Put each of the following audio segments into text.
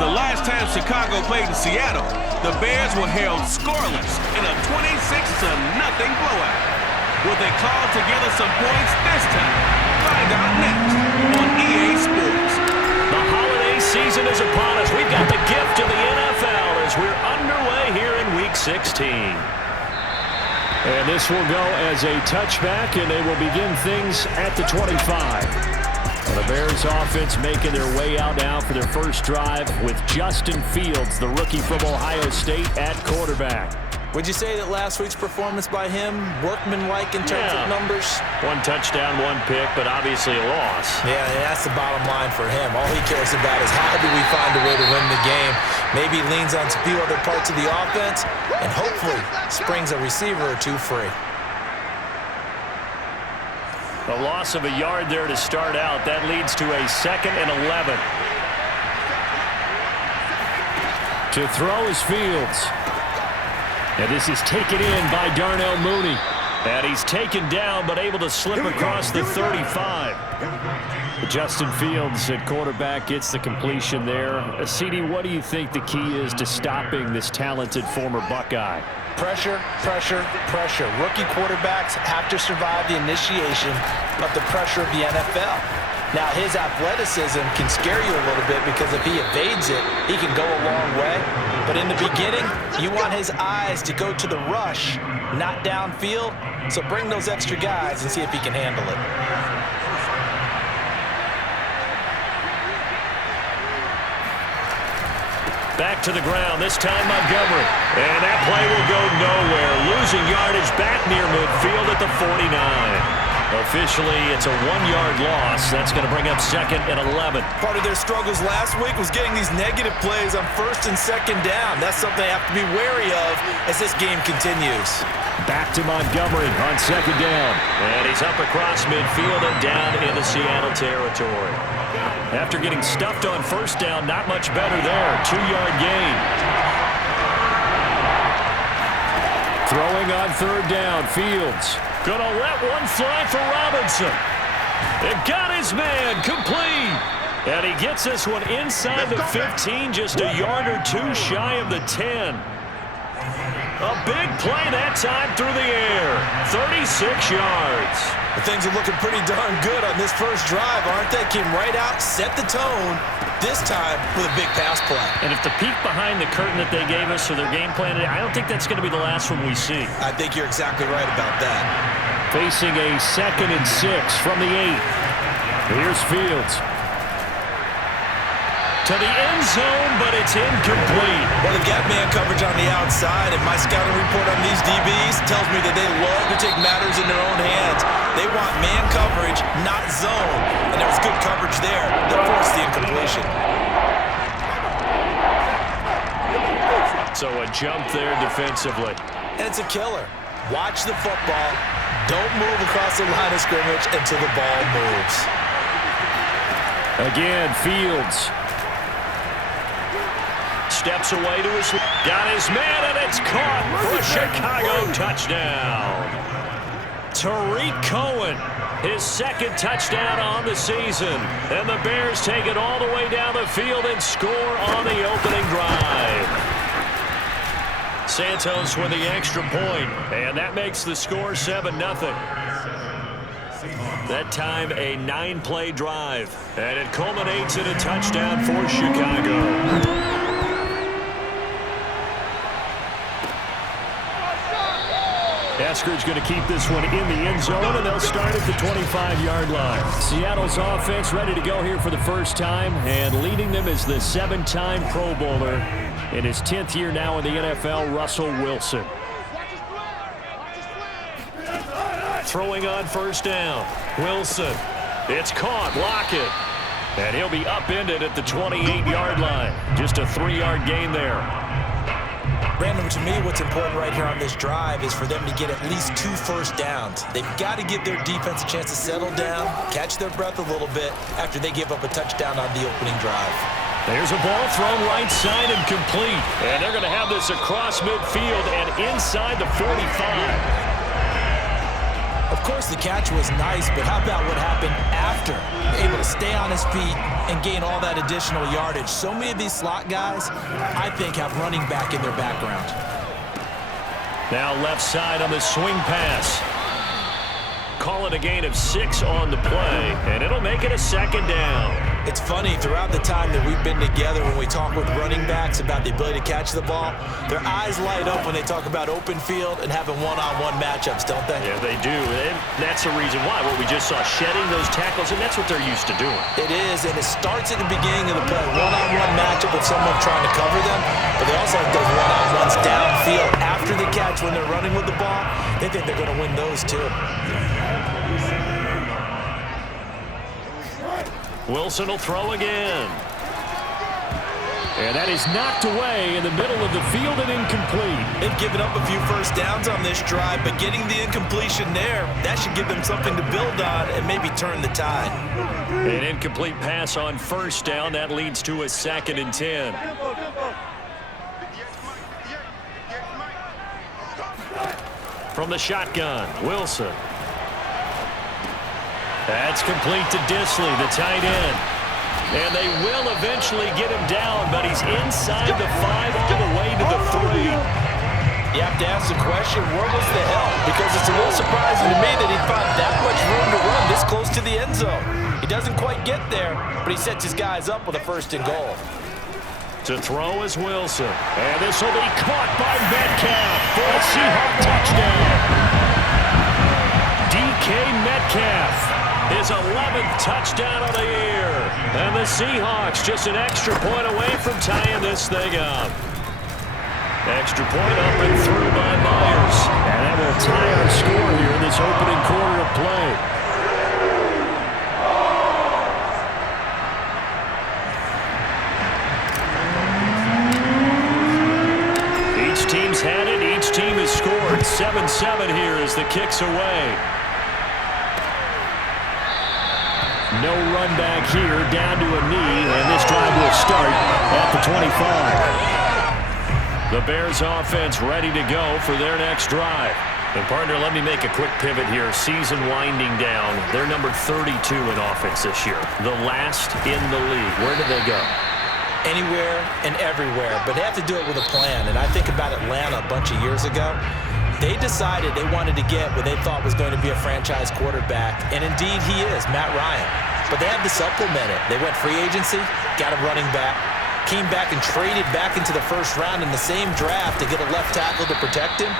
The last time Chicago played in Seattle, the Bears were held scoreless in a 26-0 blowout. Will they call together some points this time? Find out next on EA Sports. The holiday season is upon us. We've got the gift of the NFL as we're underway here in Week 16. And this will go as a touchback, and they will begin things at the 25. The Bears offense making their way out now for their first drive with Justin Fields, the rookie from Ohio State, at quarterback. Would you say that last week's performance by him, workmanlike in terms of numbers? One touchdown, one pick, but obviously a loss. Yeah, that's the bottom line for him. All he cares about is how do we find a way to win the game. Maybe he leans on a few other parts of the offense and hopefully springs a receiver or two free. A loss of a yard there to start out. That leads to a 2nd and 11. To throw is Fields. And this is taken in by Darnell Mooney. And he's taken down but able to slip across the 35. Justin Fields at quarterback gets the completion there. CD, what do you think the key is to stopping this talented former Buckeye? Pressure, pressure, pressure. Rookie quarterbacks have to survive the initiation of the pressure of the NFL. Now, his athleticism can scare you a little bit because if he evades it, he can go a long way. But in the beginning, you want his eyes to go to the rush, not downfield. So bring those extra guys and see if he can handle it. Back to the ground, this time Montgomery. And that play will go nowhere. Losing yardage back near midfield at the 49. Officially, it's a 1-yard loss. That's going to bring up 2nd and 11. Part of their struggles last week was getting these negative plays on 1st and 2nd down. That's something they have to be wary of as this game continues. Back to Montgomery on 2nd down. And he's up across midfield and down into Seattle territory. After getting stuffed on 1st down, not much better there. 2-yard gain. Throwing on 3rd down, Fields. Gonna let one fly for Robinson. It got his man complete. And he gets this one inside the 15, just a yard or two shy of the 10. A big play that time through the air. 36 yards. Well, things are looking pretty darn good on this first drive, aren't they? Came right out, set the tone, this time with a big pass play. And if the peek behind the curtain that they gave us for their game plan, I don't think that's going to be the last one we see. I think you're exactly right about that. Facing a 2nd and 6 from the 8. Here's Fields. To the end zone, but it's incomplete. Well, they've got man coverage on the outside, and my scouting report on these DBs tells me that they love to take matters in their own hands. They want man coverage, not zone. And there was good coverage there that forced the incompletion. So a jump there defensively. And it's a killer. Watch the football. Don't move across the line of scrimmage until the ball moves. Again, Fields. Steps away to his... Got his man, and it's caught for a Chicago touchdown. Tariq Cohen, his 2nd touchdown on the season. And the Bears take it all the way down the field and score on the opening drive. Santos with the extra point, and that makes the score 7-0. That time a 9-play drive, and it culminates in a touchdown for Chicago. Eskridge going to keep this one in the end zone, and they'll start at the 25-yard line. Seattle's offense ready to go here for the first time, and leading them is the 7-time Pro Bowler in his 10th year now in the NFL, Russell Wilson. Throwing on 1st down. Wilson. It's caught. Lockett. And he'll be upended at the 28-yard line. Just a 3-yard gain there. Brandon, to me, what's important right here on this drive is for them to get at least 2 first downs. They've got to give their defense a chance to settle down, catch their breath a little bit after they give up a touchdown on the opening drive. There's a ball thrown right side and complete. And they're going to have this across midfield and inside the 45. Of Of course, the catch was nice, but how about what happened after? Able to stay on his feet and gain all that additional yardage. So many of these slot guys, I think, have running back in their background. Now left side on the swing pass. Call it a gain of 6 on the play, and it'll make it a second down. It's funny, throughout the time that we've been together, when we talk with running backs about the ability to catch the ball, their eyes light up when they talk about open field and having one-on-one matchups, don't they? Yeah, they do. And that's the reason why. What we just saw, shedding those tackles, and that's what they're used to doing. It is, and it starts at the beginning of the play. One-on-one matchup with someone trying to cover them, but they also have those one-on-ones downfield after the catch when they're running with the ball. They think they're going to win those, too. Wilson will throw again. And that is knocked away in the middle of the field and incomplete. They've given up a few first downs on this drive, but getting the incompletion there, that should give them something to build on and maybe turn the tide. An incomplete pass on first down. That leads to a 2nd and 10. From the shotgun, Wilson. That's complete to Disley, the tight end. And they will eventually get him down, but he's inside the 5 all the way to the 3. You have to ask the question, where was the help? Because it's a little surprising to me that he found that much room to run this close to the end zone. He doesn't quite get there, but he sets his guys up with a 1st and goal. To throw is Wilson. And this will be caught by Metcalf for a Seahawks touchdown. DK Metcalf. His 11th touchdown of the year. And the Seahawks just an extra point away from tying this thing up. Extra point up and through by Myers. And that will tie our score here in this opening quarter of play. Each team's had it. Each team has scored. 7-7 here as the kick's away. No run back here, down to a knee, and this drive will start at the 25. The Bears offense ready to go for their next drive. And partner, let me make a quick pivot here. Season winding down. They're number 32 in offense this year. The last in the league. Where do they go? Anywhere and everywhere, but they have to do it with a plan. And I think about Atlanta a bunch of years ago. They decided they wanted to get what they thought was going to be a franchise quarterback, and indeed he is, Matt Ryan. But they had to supplement it. They went free agency, got a running back, came back and traded back into the 1st round in the same draft to get a left tackle to protect him,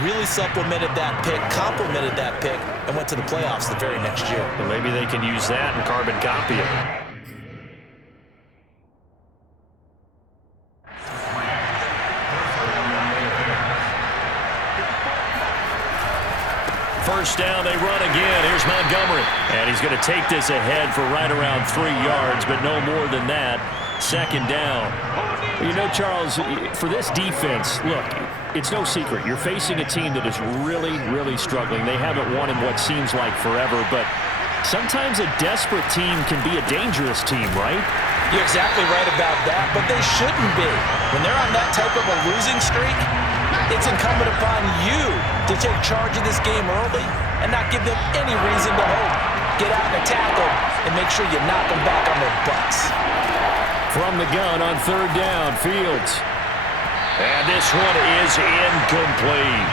really supplemented that pick, complemented that pick, and went to the playoffs the very next year. Well, maybe they can use that and carbon copy it. First down, they run again. Here's Montgomery. And he's going to take this ahead for right around 3 yards, but no more than that. 2nd down. You know, Charles, for this defense, look, it's no secret. You're facing a team that is really, really struggling. They haven't won in what seems like forever, but sometimes a desperate team can be a dangerous team, right? You're exactly right about that, but they shouldn't be. When they're on that type of a losing streak, it's incumbent upon you to take charge of this game early and not give them any reason to hope. Get out and attack them and make sure you knock them back on their butts. From the gun on 3rd down, Fields. And this one is incomplete.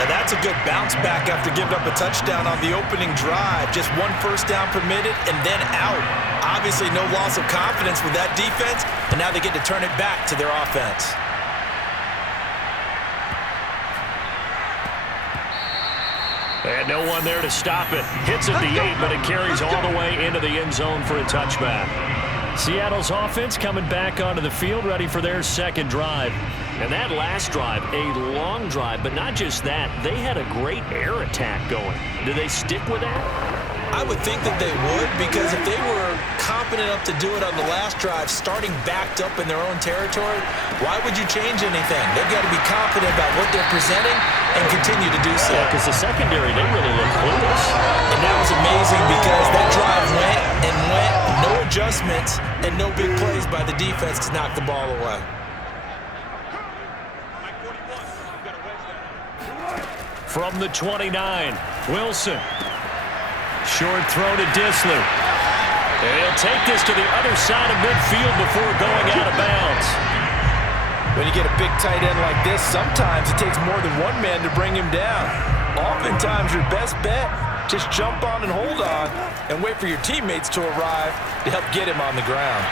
Now that's a good bounce back after giving up a touchdown on the opening drive. Just 1 first down permitted and then out. Obviously no loss of confidence with that defense, and now they get to turn it back to their offense. And no one there to stop it. Hits at the 8, but it carries all the way into the end zone for a touchback. Seattle's offense coming back onto the field, ready for their 2nd drive. And that last drive, a long drive, but not just that. They had a great air attack going. Do they stick with that? I would think that they would, because if they were confident enough to do it on the last drive, starting backed up in their own territory, why would you change anything? They've got to be confident about what they're presenting and continue to do so. Yeah, because the secondary, they really look clueless. And that was amazing because that drive went and went, no adjustments, and no big plays by the defense to knock the ball away. From the 29, Wilson. Short throw to Disley. And he'll take this to the other side of midfield before going out of bounds. When you get a big tight end like this, sometimes it takes more than one man to bring him down. Oftentimes, your best bet, just jump on and hold on and wait for your teammates to arrive to help get him on the ground.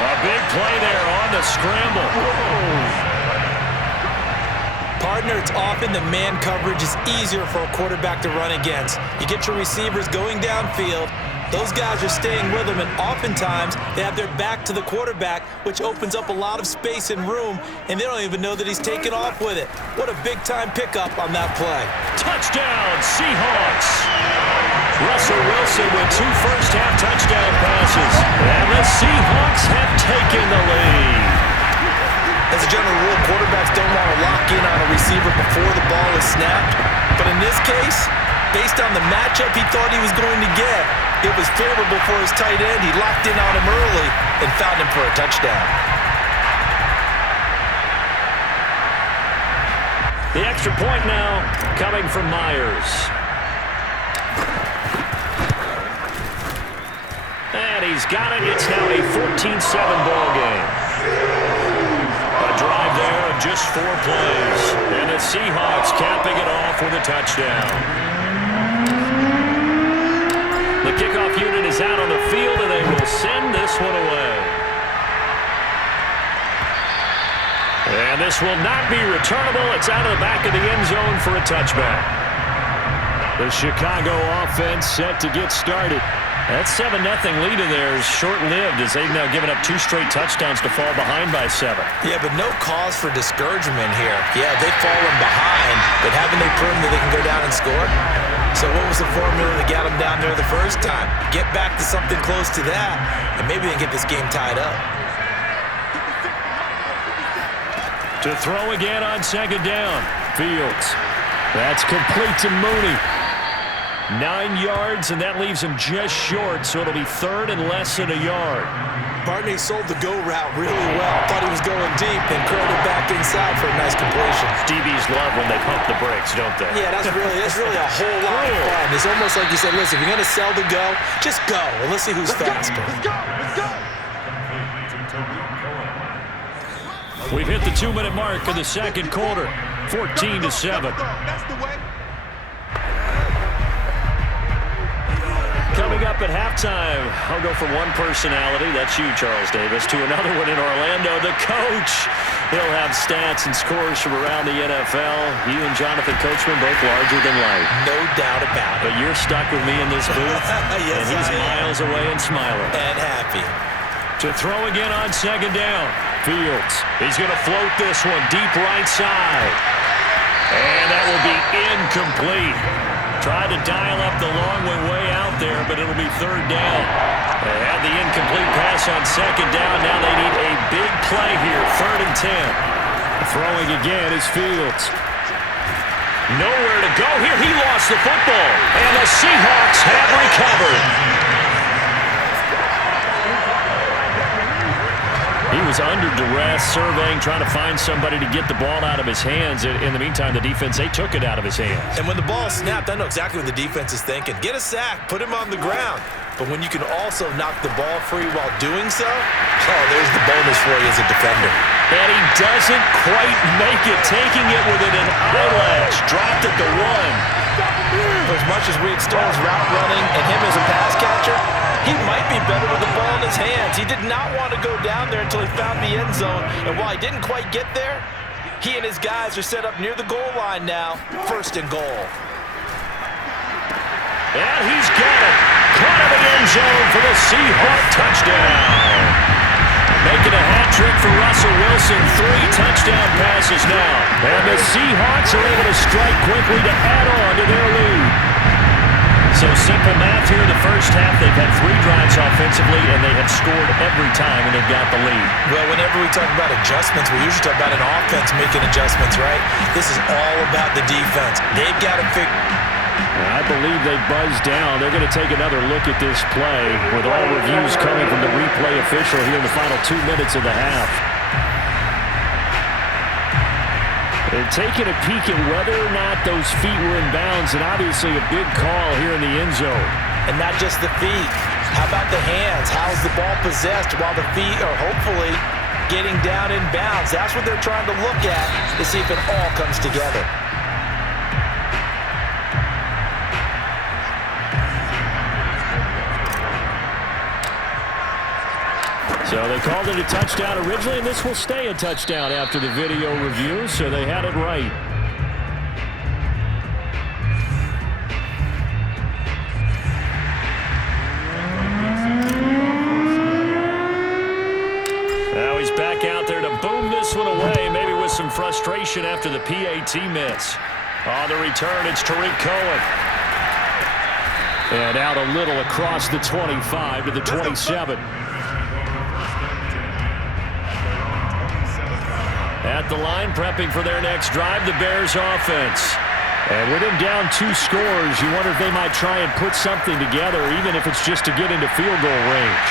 A big play there on the scramble. Whoa. Partner, it's often the man coverage is easier for a quarterback to run against. You get your receivers going downfield. Those guys are staying with them, and oftentimes they have their back to the quarterback, which opens up a lot of space and room, and they don't even know that he's taken off with it. What a big-time pickup on that play. Touchdown, Seahawks. Russell Wilson with 2 first-half touchdown passes, and the Seahawks have taken the lead. As a general rule, quarterbacks don't want to lock in on a receiver before the ball is snapped, but in this case, based on the matchup he thought he was going to get, it was favorable for his tight end. He locked in on him early and found him for a touchdown. The extra point now coming from Myers. And he's got it. It's now a 14-7 ball game. A drive there of just 4 plays. And the Seahawks capping it off with a touchdown. The kickoff unit is out on the field, and they will send this one away. And this will not be returnable. It's out of the back of the end zone for a touchback. The Chicago offense set to get started. That 7-0 lead in there is short-lived as they've now given up 2 straight touchdowns to fall behind by 7. Yeah, but no cause for discouragement here. Yeah, they've fallen behind, but haven't they proven that they can go down and score? So what was the formula that got them down there the first time? Get back to something close to that, and maybe they can get this game tied up. To throw again on 2nd down. Fields. That's complete to Mooney. 9 yards, and that leaves him just short, so it'll be 3rd and less than a yard. Barney sold the go route really well. Thought he was going deep, then curled it back inside for a nice completion. DBs love when they pump the brakes, don't they? Yeah, that's really a whole lot of fun. It's almost like you said, listen, if you're going to sell the go, just go, and let's see who's faster. Let's go. We've hit the 2-minute mark of the 2nd quarter, 14-7. That's the way. Coming up at halftime, I'll go from one personality, that's you, Charles Davis, to another one in Orlando, the coach. He'll have stats and scores from around the NFL. You and Jonathan Coachman both larger than life. No doubt about it. But you're stuck with me in this booth, yes, and he's miles away and smiling. And happy. To throw again on 2nd down. Fields. He's going to float this one deep right side. And that will be incomplete. Tried to dial up the long way out there, but it'll be 3rd down. They had the incomplete pass on 2nd down. Now they need a big play here, 3rd and 10. Throwing again is Fields. Nowhere to go here. He lost the football, and the Seahawks have recovered. He was under duress, surveying, trying to find somebody to get the ball out of his hands. In the meantime, the defense, they took it out of his hands. And when the ball snapped, I know exactly what the defense is thinking. Get a sack, put him on the ground. But when you can also knock the ball free while doing so, oh, there's the bonus for you as a defender. And he doesn't quite make it, taking it within an eyelash. Dropped at the 1. For as much as we extol his route running and him as a pass catcher, he might be better with the ball in his hands. He did not want to go down there until he found the end zone. And while he didn't quite get there, he and his guys are set up near the goal line now. 1st and goal. And he's got it. Caught in the end zone for the Seahawk touchdown. Making a hat trick for Russell Wilson. 3 touchdown passes now. And the Seahawks are able to strike quickly to add on to their lead. So simple math here in the first half. They've had 3 drives offensively, and they have scored every time, and they've got the lead. Well, whenever we talk about adjustments, we usually talk about an offense making adjustments, right? This is all about the defense. They've got to figure... I believe they buzzed down. They're going to take another look at this play with all reviews coming from the replay official here in the final 2 minutes of the half. They're taking a peek at whether or not those feet were in bounds, and obviously a big call here in the end zone. And not just the feet. How about the hands? How's the ball possessed while the feet are hopefully getting down in bounds? That's what they're trying to look at to see if it all comes together. So they called it a touchdown originally, and this will stay a touchdown after the video review, so they had it right. Now he's back out there to boom this one away, maybe with some frustration after the PAT miss. On the return, it's Tariq Cohen. And out a little across the 25 to the 27. At the line, prepping for their next drive, the Bears offense. And with him down 2 scores, you wonder if they might try and put something together, even if it's just to get into field goal range.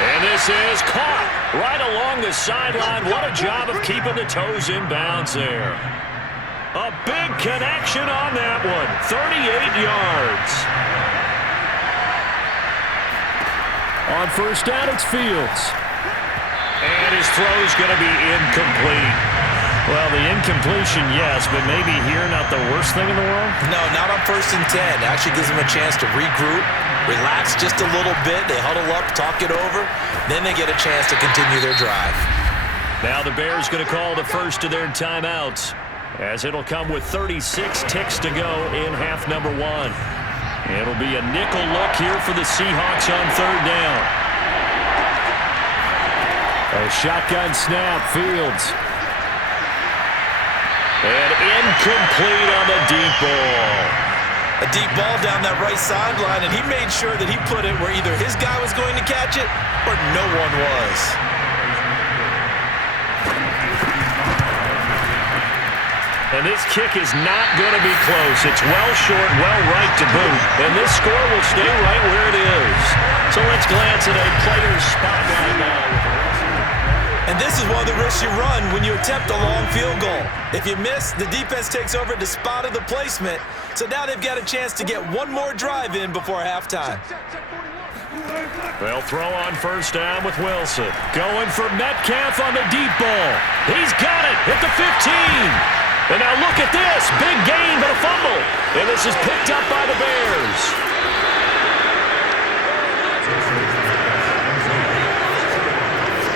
And this is caught right along the sideline. What a job of keeping the toes in bounds there. A big connection on that one. 38 yards. On first down, it's Fields. And his throw is going to be incomplete. Well, the incompletion, yes, but maybe here not the worst thing in the world? No, not on 1st and 10. Actually gives them a chance to regroup, relax just a little bit. They huddle up, talk it over. Then they get a chance to continue their drive. Now the Bears going to call the first of their timeouts, as it'll come with 36 ticks to go in half number 1. It'll be a nickel look here for the Seahawks on 3rd down. A shotgun snap, Fields. And incomplete on the deep ball. A deep ball down that right sideline, and he made sure that he put it where either his guy was going to catch it or no one was. And this kick is not going to be close. It's well short, well right to boot. And this score will stay right where it is. So let's glance at a player's spotlight now. And this is one of the risks you run when you attempt a long field goal. If you miss, the defense takes over at the spot of the placement. So now they've got a chance to get one more drive in before halftime. They'll throw on first down with Wilson. Going for Metcalf on the deep ball. He's got it at the 15. And now look at this. Big gain, but a fumble. And this is picked up by the Bears.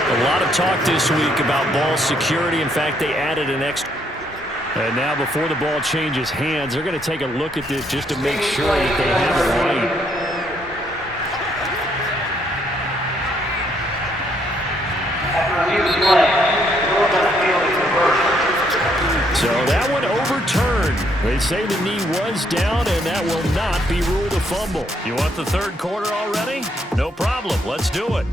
A lot of talk this week about ball security. In fact, they added an extra. And now before the ball changes hands, they're going to take a look at this just to make sure that they have it right. So that one overturned. They say the knee was down, and that will not be ruled a fumble. You want the 3rd quarter already? No problem. Let's do it.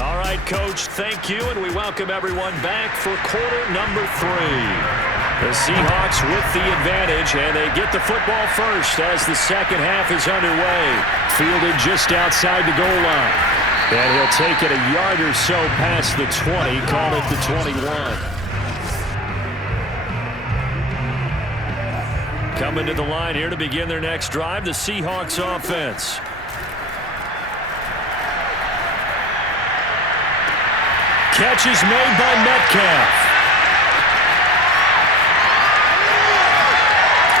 All right, Coach, thank you, and we welcome everyone back for quarter number 3. The Seahawks with the advantage, and they get the football first as the second half is underway. Fielded just outside the goal line. And he'll take it a yard or so past the 20, call it the 21. Coming to the line here to begin their next drive, the Seahawks offense. Catch is made by Metcalf.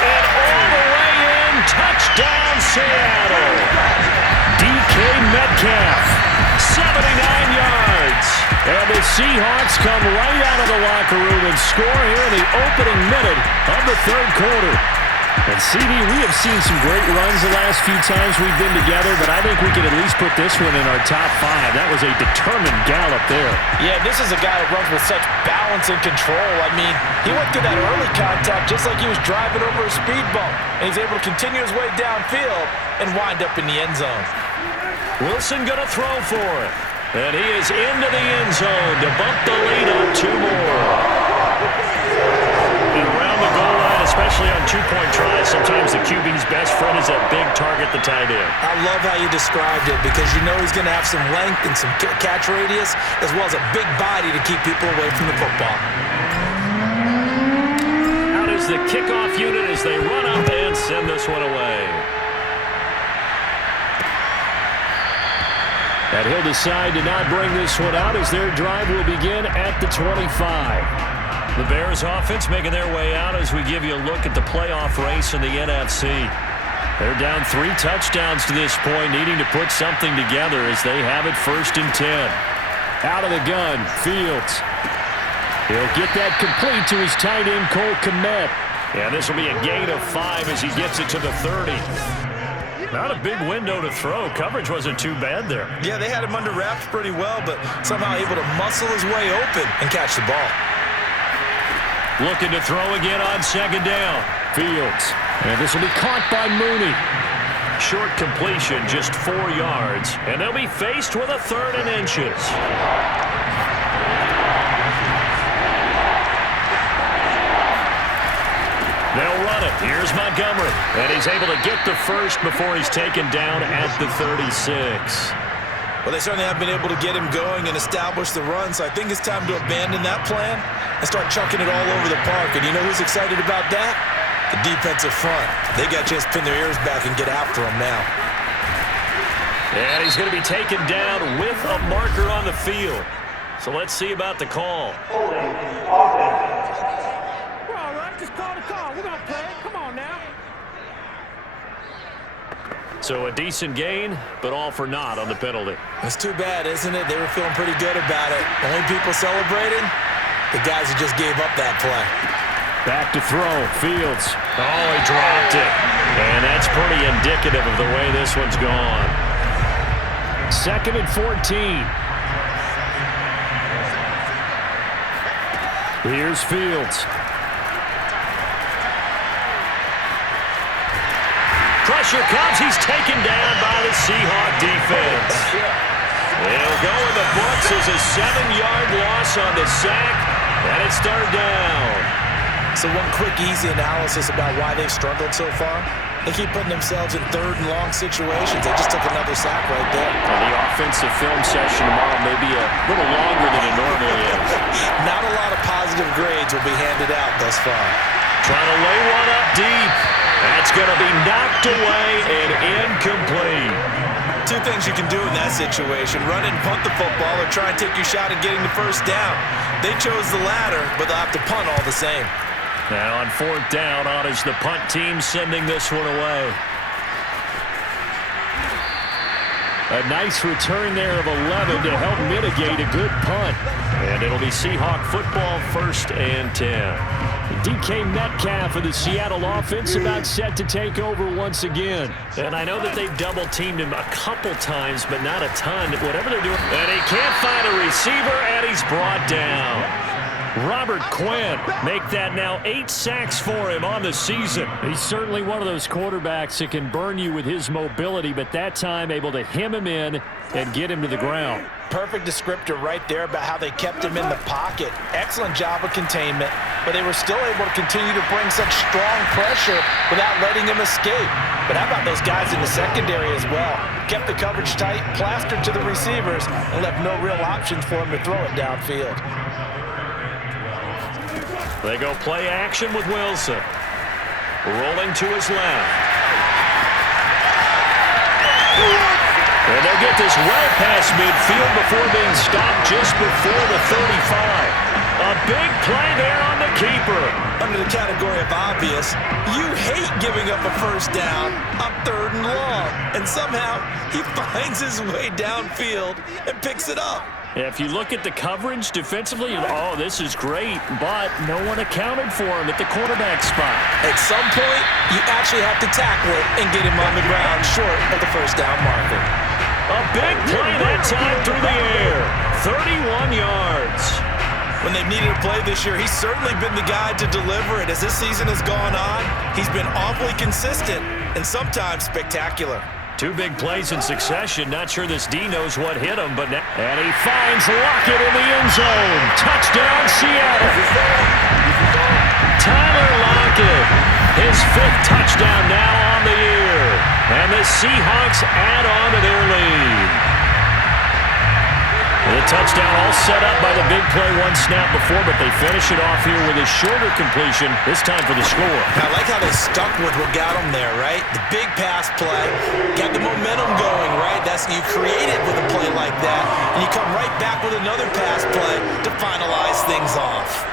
And all the way in, touchdown Seattle. DK Metcalf, 79 yards. And the Seahawks come right out of the locker room and score here in the opening minute of the 3rd quarter. And CD, we have seen some great runs the last few times we've been together, but I think we could at least put this one in our top 5. That was a determined gallop there. Yeah, this is a guy that runs with such balance and control. I mean, he went through that early contact just like he was driving over a speed bump. And he's able to continue his way downfield and wind up in the end zone. Wilson going to throw for it. And he is into the end zone to bump the lead up 2 more. And around the goal line, especially on 2-point tries, sometimes the QB's best friend is that big target, the tight end. I love how you described it because you know he's going to have some length and some catch radius as well as a big body to keep people away from the football. Out is the kickoff unit as they run up and send this one away. And he'll decide to not bring this one out as their drive will begin at the 25. The Bears offense making their way out as we give you a look at the playoff race in the NFC. They're down 3 touchdowns to this point, needing to put something together as they have it 1st and 10. Out of the gun, Fields. He'll get that complete to his tight end, Cole Kmet. Yeah, this will be a gain of 5 as he gets it to the 30. Not a big window to throw. Coverage wasn't too bad there. Yeah, they had him under wraps pretty well, but somehow able to muscle his way open and catch the ball. Looking to throw again on 2nd down. Fields. And this will be caught by Mooney. Short completion, just 4 yards. And they'll be faced with a 3rd and inches. They'll run it. Here's Montgomery. And he's able to get the first before he's taken down at the 36. Well, they certainly have been able to get him going and establish the run, so I think it's time to abandon that plan and start chucking it all over the park. And you know who's excited about that? The defensive front. They got a chance to pin their ears back and get after him now. And he's going to be taken down with a marker on the field. So let's see about the call. We're all right. Just call the call. We're going to play it. Come on now. So a decent gain, but all for naught on the penalty. It's too bad, isn't it? They were feeling pretty good about it. Only people celebrating, the guys who just gave up that play. Back to throw, Fields. Oh, he dropped it. And that's pretty indicative of the way this one's gone. 2nd and 14. Here's Fields. Pressure comes. He's taken down by the Seahawks defense. It'll go in the books as a 7-yard loss on the sack, and it's 3rd down. So one quick, easy analysis about why they've struggled so far. They keep putting themselves in 3rd and long situations. They just took another sack right there. And the offensive film session tomorrow may be a little longer than it normally is. Not a lot of positive grades will be handed out thus far. Trying to lay one up deep. That's going to be knocked away and incomplete. 2 things you can do in that situation. Run and punt the football or try and take your shot at getting the 1st down. They chose the latter, but they'll have to punt all the same. Now on 4th down, on is the punt team sending this one away. A nice return there of 11 to help mitigate a good punt. And it'll be Seahawk football 1st and 10. DK Metcalf of the Seattle offense about set to take over once again. And I know that they've double-teamed him a couple times, but not a ton. Whatever they're doing. And he can't find a receiver, and he's brought down. Robert Quinn. Make that now 8 sacks for him on the season. He's certainly one of those quarterbacks that can burn you with his mobility, but that time able to hem him in and get him to the ground. Perfect descriptor right there about how they kept him in the pocket. Excellent job of containment, but they were still able to continue to bring such strong pressure without letting him escape. But how about those guys in the secondary as well? Kept the coverage tight, plastered to the receivers, and left no real options for him to throw it downfield. They go play action with Wilson. Rolling to his left. And they'll get this well past midfield before being stopped just before the 35. A big play there on the keeper. Under the category of obvious, you hate giving up a 1st down on 3rd and long. And somehow, he finds his way downfield and picks it up. Yeah, if you look at the coverage defensively, oh, this is great, but no one accounted for him at the quarterback spot. At some point, you actually have to tackle it and get him on the ground short of the 1st down marker. A big play that time through the air. 31 yards. When they've needed a play this year, he's certainly been the guy to deliver it. As this season has gone on, he's been awfully consistent and sometimes spectacular. 2 big plays in succession. Not sure this D knows what hit him, but now. And he finds Lockett in the end zone. Touchdown, Seattle. Tyler Lockett His 5th touchdown now on the year. And the Seahawks add on to their lead. The touchdown all set up by the big play one snap before, but they finish it off here with a shorter completion, this time for the score. I like how they stuck with what got them there, right? The big pass play, got the momentum going, right? You create it with a play like that, and you come right back with another pass play to finalize things off.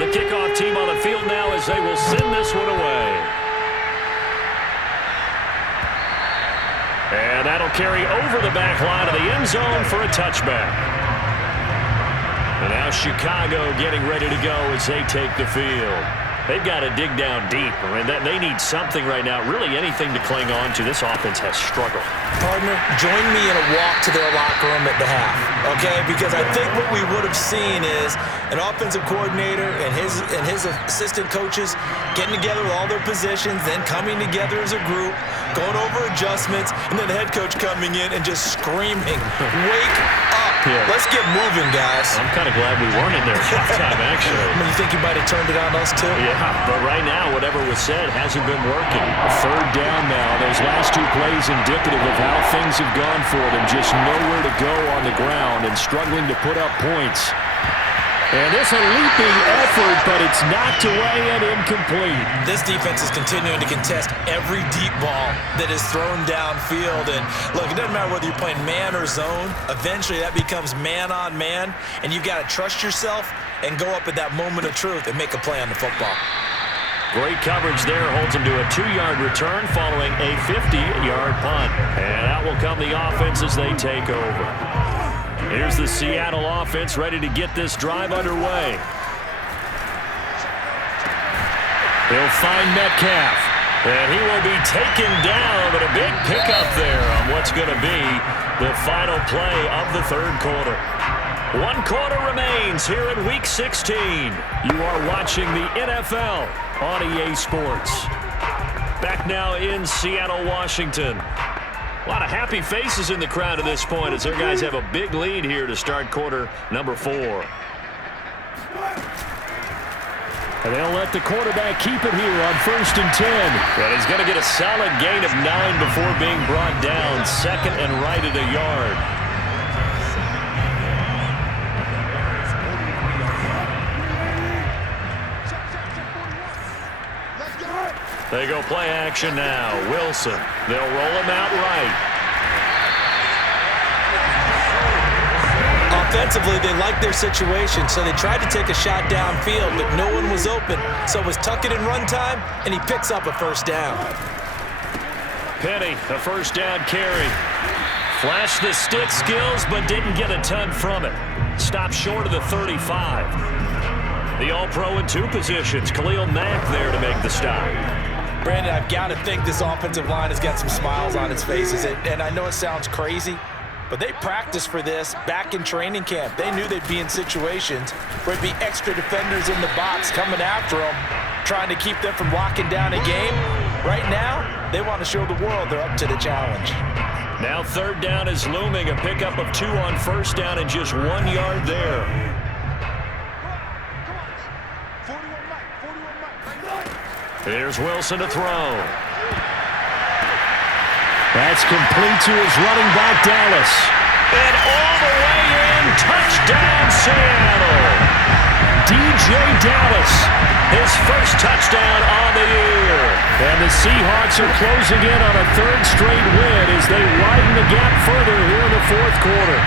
The kickoff team on the field now as they will send this one away. And that'll carry over the back line of the end zone for a touchback. And now Chicago getting ready to go as they take the field. They've got to dig down deep. I mean, they need something right now, really anything to cling on to. This offense has struggled. Partner, join me in a walk to their locker room at the half, okay? Because I think what we would have seen is an offensive coordinator and his assistant coaches getting together with all their positions, then coming together as a group, going over adjustments, and then the head coach coming in and just screaming, "Wake up! Yeah. Let's get moving, guys." I'm kind of glad we weren't in there halftime, actually. You think he might have turned it on us, too? Yeah, but right now, whatever was said hasn't been working. 3rd down now. Those last 2 plays indicative of how things have gone for them. Just nowhere to go on the ground and struggling to put up points. And it's a leaping effort, but it's knocked away and incomplete. This defense is continuing to contest every deep ball that is thrown downfield. And look, it doesn't matter whether you're playing man or zone. Eventually, that becomes man on man, and you've got to trust yourself and go up at that moment of truth and make a play on the football. Great coverage there. Holds him to a 2-yard return following a 50-yard punt. And out will come the offense as they take over. Here's the Seattle offense ready to get this drive underway. He'll find Metcalf. And he will be taken down, but a big pickup there on what's going to be the final play of the 3rd quarter. 1 quarter remains here in Week 16. You are watching the NFL on EA Sports. Back now in Seattle, Washington. A lot of happy faces in the crowd at this point as their guys have a big lead here to start quarter number 4. And they'll let the quarterback keep it here on 1st and 10. And he's going to get a solid gain of 9 before being brought down. 2nd and right at a yard. They go play action now. Wilson. They'll roll him out right. Offensively, they liked their situation, so they tried to take a shot downfield, but no one was open. So it was tuck it in run time, and he picks up a 1st down. Penny, a 1st down carry. Flashed the stick skills, but didn't get a ton from it. Stopped short of the 35. The All-Pro in 2 positions. Khalil Mack there to make the stop. Brandon, I've got to think this offensive line has got some smiles on its faces. And I know it sounds crazy, but they practiced for this back in training camp. They knew they'd be in situations where there'd be extra defenders in the box coming after them, trying to keep them from locking down a game. Right now, they want to show the world they're up to the challenge. Now 3rd down is looming. A pickup of 2 on 1st down and just 1 yard there. Here's Wilson to throw. That's complete to his running back, Dallas. And all the way in, touchdown Seattle. DJ Dallas, his 1st touchdown on the year. And the Seahawks are closing in on a 3rd straight win as they widen the gap further here in the 4th quarter.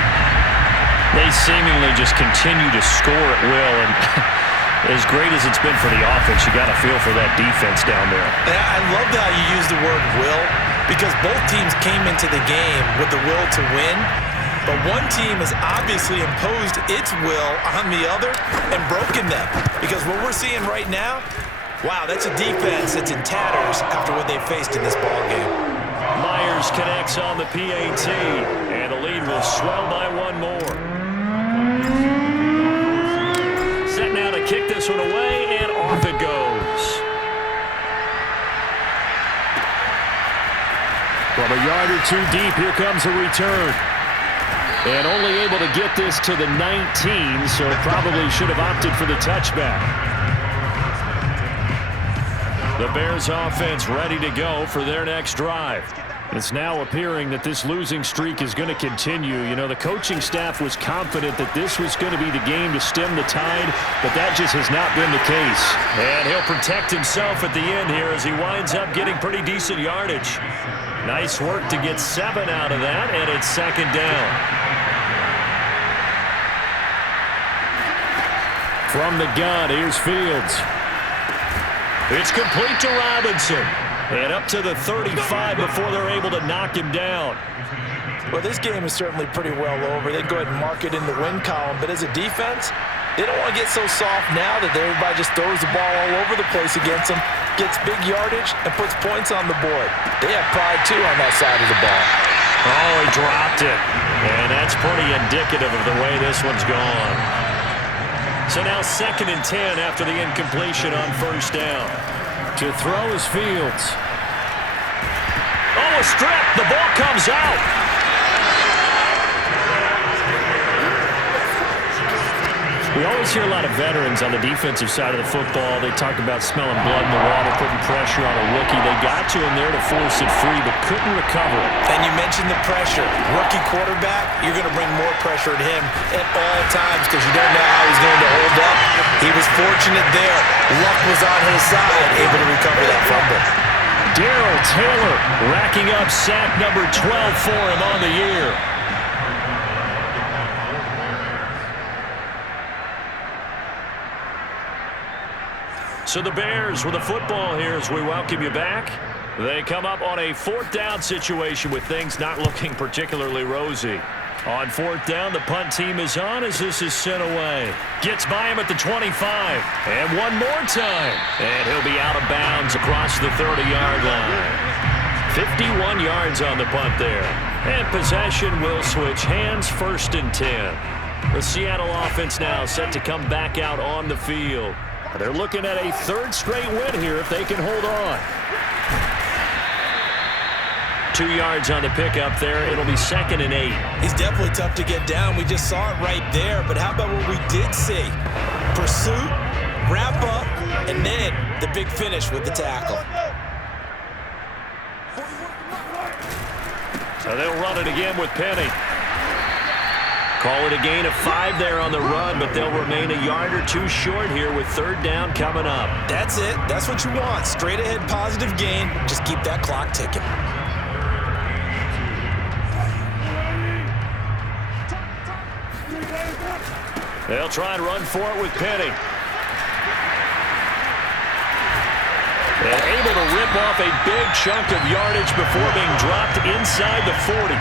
They seemingly just continue to score at will, and as great as it's been for the offense, you got to feel for that defense down there. I love how you use the word will, because both teams came into the game with the will to win, but one team has obviously imposed its will on the other and broken them. Because what we're seeing right now, wow, that's a defense that's in tatters after what they faced in this ballgame. Myers connects on the PAT, and the lead will swell by 1 more. Set now to kick this one away, and off it goes. From a yard or 2 deep, here comes a return. And only able to get this to the 19, so probably should have opted for the touchback. The Bears offense ready to go for their next drive. It's now appearing that this losing streak is going to continue. You know, the coaching staff was confident that this was going to be the game to stem the tide, but that just has not been the case. And he'll protect himself at the end here as he winds up getting pretty decent yardage. Nice work to get 7 out of that, and it's second down. From the gun, here's Fields. It's complete to Robinson. And up to the 35 before they're able to knock him down. Well, this game is certainly pretty well over. They go ahead and mark it in the win column. But as a defense, they don't want to get so soft now that everybody just throws the ball all over the place against them, gets big yardage, and puts points on the board. They have pride, too, on that side of the ball. Oh, he dropped it. And that's pretty indicative of the way this one's gone. So now 2nd and 10 after the incompletion on first down. To throw is Fields. Oh, a strip. The ball comes out. We always hear a lot of veterans on the defensive side of the football. They talk about smelling blood in the water, putting pressure on a rookie. They got to him there to force it free, but couldn't recover it. And you mentioned the pressure. Rookie quarterback, you're going to bring more pressure at him at all times because you don't know how he's going to hold up. He was fortunate there. Luck was on his side, able to recover that fumble. Darrell Taylor racking up sack number 12 for him on the year. So the Bears with the football here as we welcome you back. They come up on a 4th down situation with things not looking particularly rosy. On 4th down, the punt team is on as this is sent away. Gets by him at the 25. And one more time. And he'll be out of bounds across the 30-yard line. 51 yards on the punt there. And possession will switch hands, 1st and 10. The Seattle offense now set to come back out on the field. They're looking at a 3rd straight win here if they can hold on. 2 yards on the pickup there. It'll be 2nd and 8. He's definitely tough to get down. We just saw it right there. But how about what we did see? Pursuit, wrap up, and then the big finish with the tackle. So they'll run it again with Penny. Call it a gain of 5 there on the run, but they'll remain a yard or 2 short here with 3rd down coming up. That's it. That's what you want. Straight ahead positive gain. Just keep that clock ticking. They'll try and run for it with Penny. And able to rip off a big chunk of yardage before being dropped inside the 40.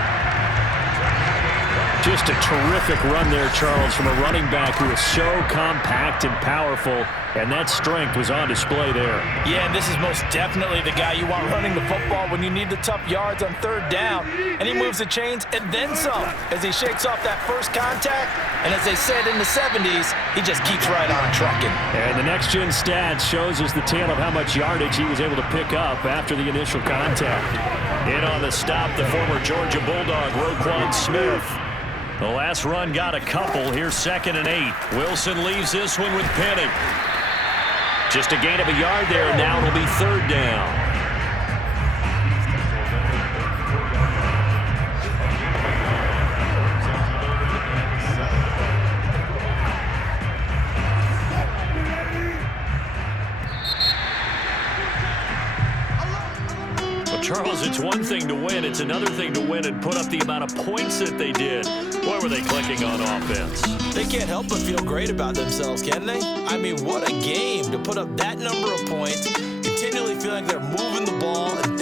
Just a terrific run there, Charles, from a running back who is so compact and powerful, and that strength was on display there. Yeah, and this is most definitely the guy you want running the football when you need the tough yards on 3rd down. And he moves the chains and then some as he shakes off that first contact. And as they said in the 70s, he just keeps right on trucking. And the next-gen stats shows us the tale of how much yardage he was able to pick up after the initial contact. In on the stop, the former Georgia Bulldog, Roquan Smith. The last run got a couple. Here's 2nd and 8. Wilson leaves this one with Penny. Just a gain of a yard there, and now it'll be 3rd down. Charles, it's one thing to win. It's another thing to win and put up the amount of points that they did. Where were they clicking on offense? They can't help but feel great about themselves, can they? I mean, what a game to put up that number of points